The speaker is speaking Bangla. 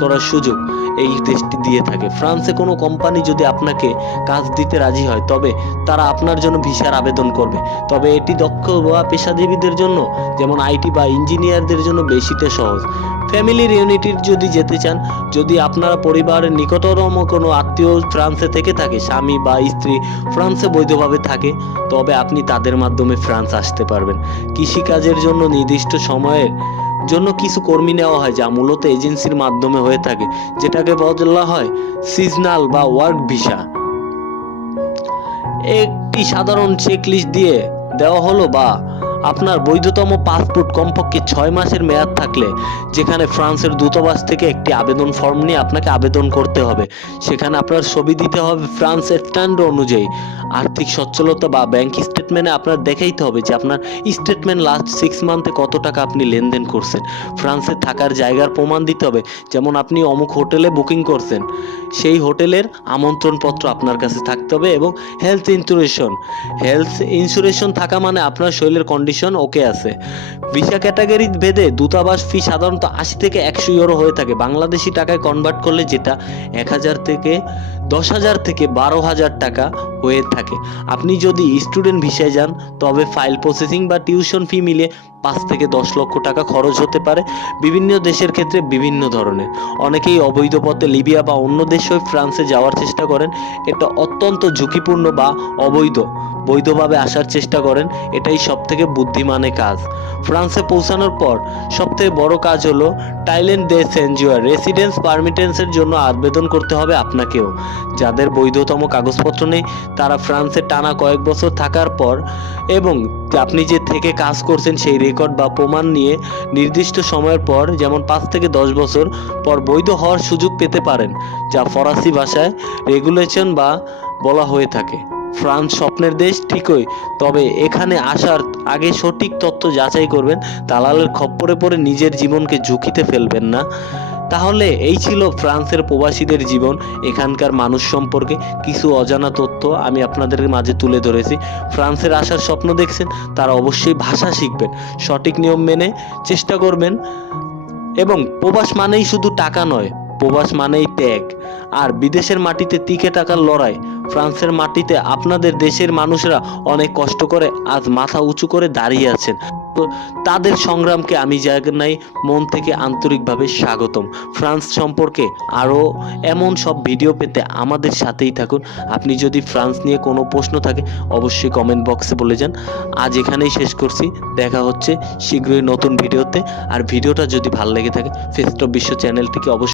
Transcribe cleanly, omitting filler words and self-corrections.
করার সুযোগ এই দেশটি দিয়ে থাকে। ফ্রান্সে কোনো কোম্পানি যদি আপনাকে কাজ দিতে রাজি হয় তবে তারা আপনার জন্য ভিসার আবেদন করবে, তবে এটি দক্ষ বা পেশাজীবীদের জন্য যেমন আইটি বা ইঞ্জিনিয়ারদের জন্য বেশিতে সহজ। ফ্যামিলির ইউনিটির যদি যেতে চান, যদি আপনারা পরিবারের নিকটতম কোনো আত্মীয় ফ্রান্সে থেকে থাকে, স্বামী বা স্ত্রী ফ্রান্সে বৈধভাবে থাকে, তবে আপনি তাদের মাধ্যমে ফ্রান্স আসতে পারবেন। কৃষিকাজের জন্য নির্দিষ্ট সময়ের জন্য কিছু কর্মী নেওয়া হয়, যা মূলত এজেন্সির মাধ্যমে হয়ে থাকে, যেটাকে বলা হয় সিজনাল বা ওয়ার্ক ভিসা। একটি সাধারণ চেকলিস্ট দিয়ে দেওয়া হলো বা আপনার বৈধতম পাসপোর্ট কমপক্ষে 6 মাসের মেয়াদ থাকলে, যেখানে ফ্রান্সের দূতাবাস থেকে একটি আবেদন ফর্ম নিয়ে আপনাকে আবেদন করতে হবে। সেখানে আপনার ছবি দিতে হবে ফ্রান্সের স্ট্যান্ডার্ড অনুযায়ী। আর্থিক সচ্ছলতা বা ব্যাংক স্টেটমেন্টে আপনার দেখাইতে হবে যে আপনার স্টেটমেন্ট লাস্ট 6 মান্থে কত টাকা আপনি লেনদেন করছেন। ফ্রান্সে থাকার জায়গার প্রমাণ দিতে হবে, যেমন আপনি অমুক হোটেলে বুকিং করছেন, সেই হোটেলের আমন্ত্রণপত্র আপনার কাছে থাকতে হবে। এবং হেলথ ইন্স্যুরেন্স থাকা মানে আপনার শরীরের কন্ডিশন ওকে আছে। ভিসা ক্যাটাগরি ভেদে দূতাবাস ফি সাধারণত 80 থেকে 100 ইউরো হয়ে থাকে। বাংলাদেশি টাকায় কনভার্ট করলে যেটা 1000 থেকে 10,000 থেকে 12,000 টাকা হয়ে থাকে। আপনি যদি স্টুডেন্ট ভিসায় যান তবে ফাইল প্রসেসিং বা টিউশন ফি মিলে 5 থেকে 10 লক্ষ টাকা খরচ হতে পারে। বিভিন্ন দেশের ক্ষেত্রে বিভিন্ন ধরনের। অনেকেই অবৈধ পথে লিবিয়া বা অন্য দেশে ফ্রান্সে যাওয়ার চেষ্টা করেন। এটা অত্যন্ত ঝুঁকিপূর্ণ বা বৈধভাবে আসার চেষ্টা করেন। এটাই সব থেকে বুদ্ধিমানের কাজ। ফ্রান্সে পৌঁছানোর পর সবথেকে বড় কাজ হলো টাইলেন্ড দে সেনজুয়ার রেসিডেন্স পারমিটেন্সের জন্য আবেদন করতে হবে আপনাকেও। যাদের বৈধতম কাগজপত্র নেই তারা ফ্রান্সে টানা কয়েক বছর থাকার পর এবং আপনি যে থেকে কাজ করছেন সেই রেকর্ড বা প্রমাণ নিয়ে নির্দিষ্ট সময়ের পর, যেমন 5 থেকে 10 বছর পর বৈধ হওয়ার সুযোগ পেতে পারেন, যা ফরাসি ভাষায় রেগুলেশন বা বলা হয়ে থাকে। ফ্রান্স স্বপ্নের দেশ ঠিকই, তবে এখানে আসার আগে সঠিক তথ্য যাচাই করবেন। দালালের খপ্পরে পড়ে নিজের জীবনকে ঝুঁকিতে ফেলবেন না। তাহলে এই ছিল ফ্রান্সের প্রবাসীদের জীবন। এখানকার মানুষ সম্পর্কে কিছু অজানা তথ্য আমি আপনাদের মাঝে তুলে ধরেছি। ফ্রান্সের আসার স্বপ্ন দেখছেন, তারা অবশ্যই ভাষা শিখবেন, সঠিক নিয়ম মেনে চেষ্টা করবেন। এবং প্রবাস মানেই শুধু টাকা নয়, প্রবাস মানেই ত্যাগ। আর বিদেশের মাটিতে টিকে টাকার লড়াই। ফ্রান্সের মাটিতে আপনাদের দেশের মানুষরা অনেক কষ্ট করে আজ মাথা উঁচু করে দাঁড়িয়ে আছেন। তো তাদের সংগ্রামকে আমি জানাই মন থেকে আন্তরিকভাবে স্বাগতম। ফ্রান্স সম্পর্কে আরও এমন সব ভিডিও পেতে আমাদের সাথেই থাকুন। আপনি যদি ফ্রান্স নিয়ে কোনো প্রশ্ন থাকে অবশ্যই কমেন্ট বক্সে বলে যান। আজ এখানেই শেষ করছি, দেখা হচ্ছে শীঘ্রই নতুন ভিডিওতে। আর ভিডিওটা যদি ভালো লেগে থাকে ফেস্ট অফ বিশ্ব চ্যানেলটিকে অবশ্যই